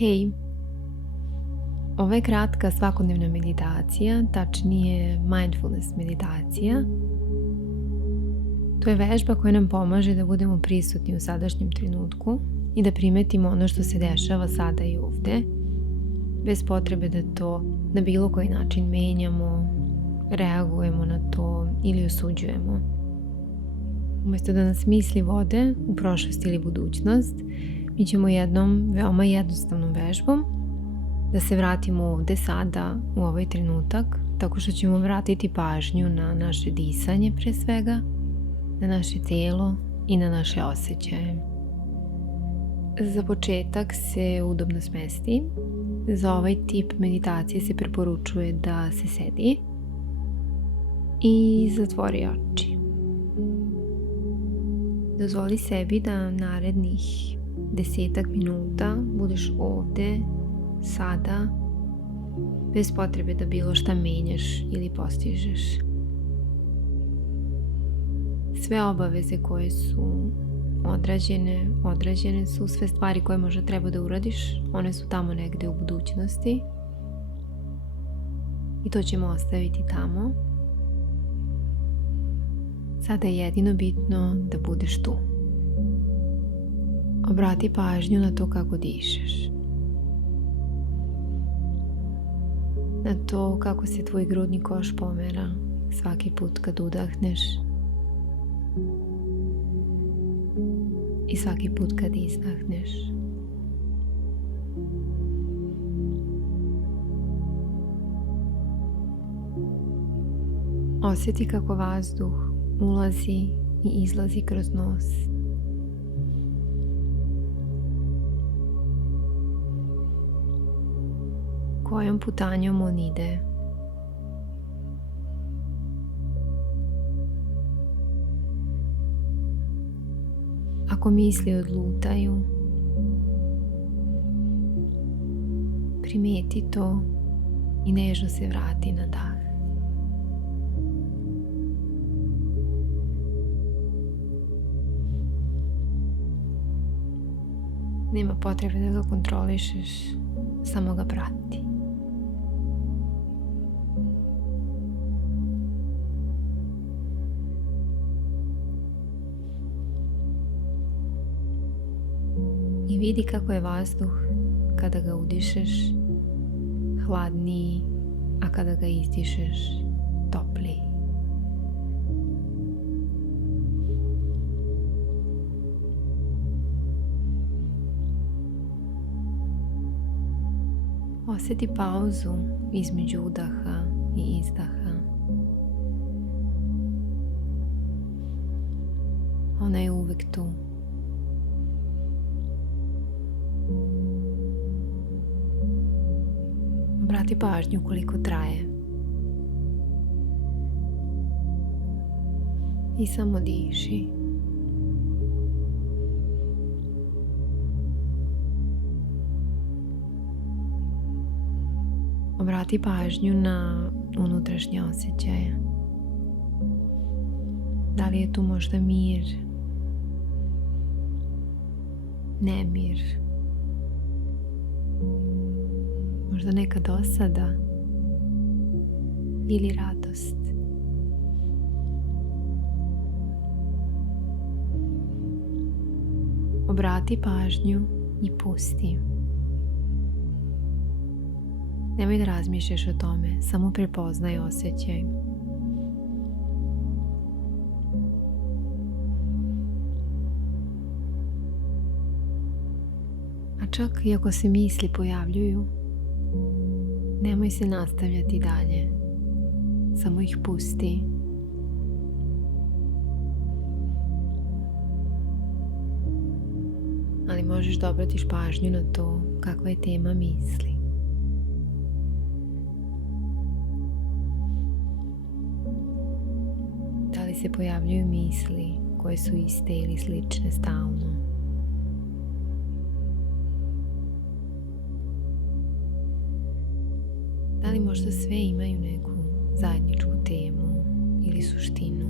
Hej, ovo je kratka svakodnevna meditacija, tačnije mindfulness meditacija. To je vežba koja nam pomaže da budemo prisutni u sadašnjem trenutku i da primetimo ono što se dešava sada i ovde, bez potrebe da to na bilo koji način menjamo, reagujemo na to ili osuđujemo. Umesto da nas misli vode u prošlost ili budućnost, mi ćemo jednom veoma jednostavnom vežbom da se vratimo ovde sada u ovaj trenutak, tako što ćemo vratiti pažnju na naše disanje pre svega, na naše telo i na naše osjećaje. Za početak se udobno smesti. Za ovaj tip meditacije se preporučuje da se sedi i zatvori oči. Dozvoli sebi da narednih 10 minuta budeš ovde, sada, bez potrebe da bilo šta menjaš ili postižeš. Sve obaveze koje su odrađene su, sve stvari koje možda treba da uradiš, one su tamo negde u budućnosti i to ćemo ostaviti tamo. Sada je jedino bitno da budeš tu. Obrati pažnju na to kako dišeš. Na to kako se tvoj grudni koš pomera svaki put kad udahneš i svaki put kad izdahneš. Osjeti kako vazduh ulazi i izlazi kroz nos. Kojom putanjom on ide. Ako misli odlutaju, primeti to i nežno se vrati na dah. Nema potrebe da ga kontrolišeš, samo ga prati. I vidi kako je vazduh kada ga udišeš hladniji, a kada ga izdišeš topliji. Osjeti pauzu između udaha i izdaha. Ona je uvek tu. Obrati pažnju koliko traje. I samo diši. Obrati pažnju na unutrašnje osjećaje. Da li je tu možda mir, nemir, možda neka dosada ili radost. Obrati pažnju i pusti. Nemoj da razmišljaš o tome, samo prepoznaj osjećaj. A čak i ako se misli pojavljuju, nemoj se nastavljati dalje, samo ih pusti. Ali možeš da obratiš pažnju na to kakva je tema misli. Da li se pojavljuju misli koje su iste ili slične stalno? Da li možda sve imaju neku zajedničku temu ili suštinu?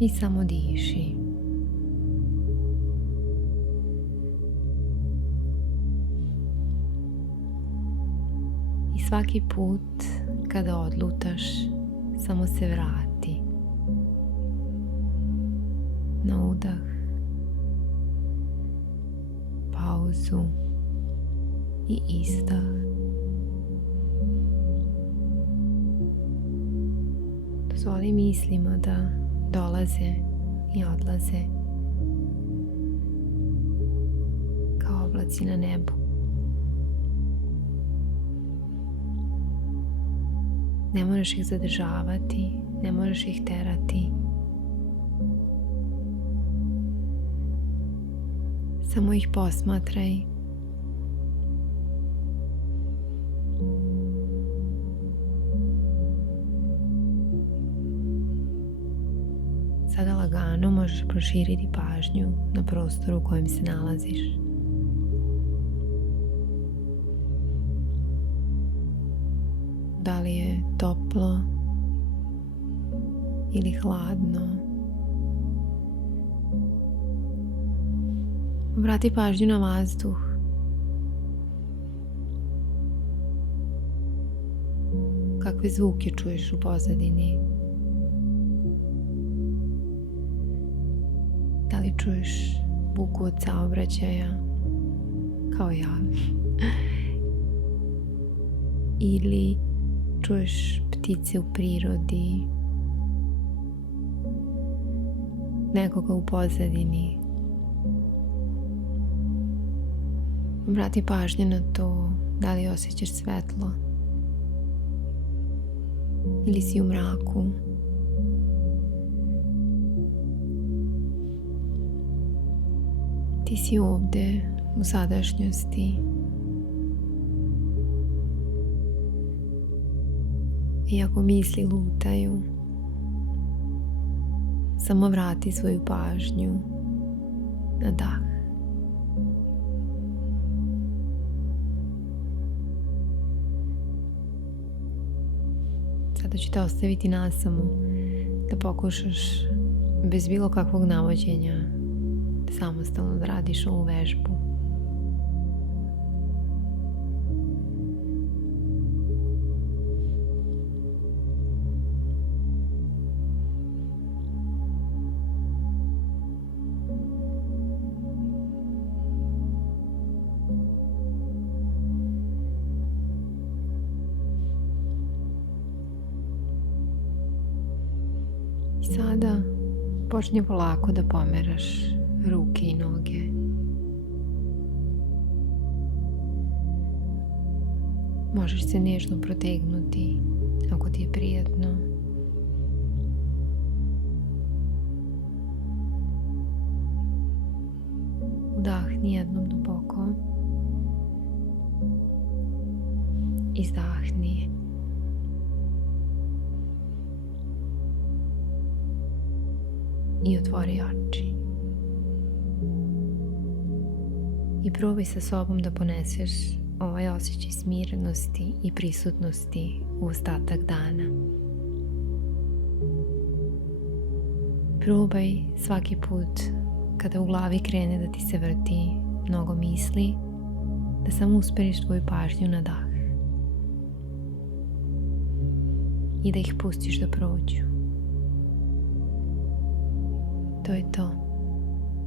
I samo diši. svaki put kada odlutaš, samo se vrati na udah, pauzu i izdah. Dozvoli mislima da dolaze i odlaze kao oblaci na nebu. Ne moraš ih zadržavati, ne moraš ih terati. Samo ih posmatraj. Sada lagano možeš proširiti pažnju na prostoru u kojem se nalaziš. Da li je toplo ili hladno? Obrati pažnju na vazduh. Kakve zvuke čuješ u pozadini? Da li čuješ buku od saobraćaja, kao ja? Ili čuješ ptice u prirodi, nekoga u pozadini? Obrati pažnju na to da li osjećaš svetlo ili si u mraku. Ti si ovde u sadašnjosti. I ako misli lutaju, samo vrati svoju pažnju na dah. Sada ću te ostaviti nasamu da pokušaš bez bilo kakvog navođenja samostalno da radiš ovu vežbu. I sada počni polako da pomeraš ruke i noge. Možeš se nežno protegnuti ako ti je prijatno. Udahni jednom duboko. Izdahni. I otvori oči. I probaj sa sobom da poneseš ovaj osjećaj smirenosti i prisutnosti u ostatak dana. Probaj svaki put kada u glavi krene da ti se vrti mnogo misli, da samo usmeriš tvoju pažnju na dah i da ih pustiš da prođu. To je to.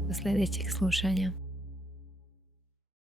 Do sljedećeg slušanja.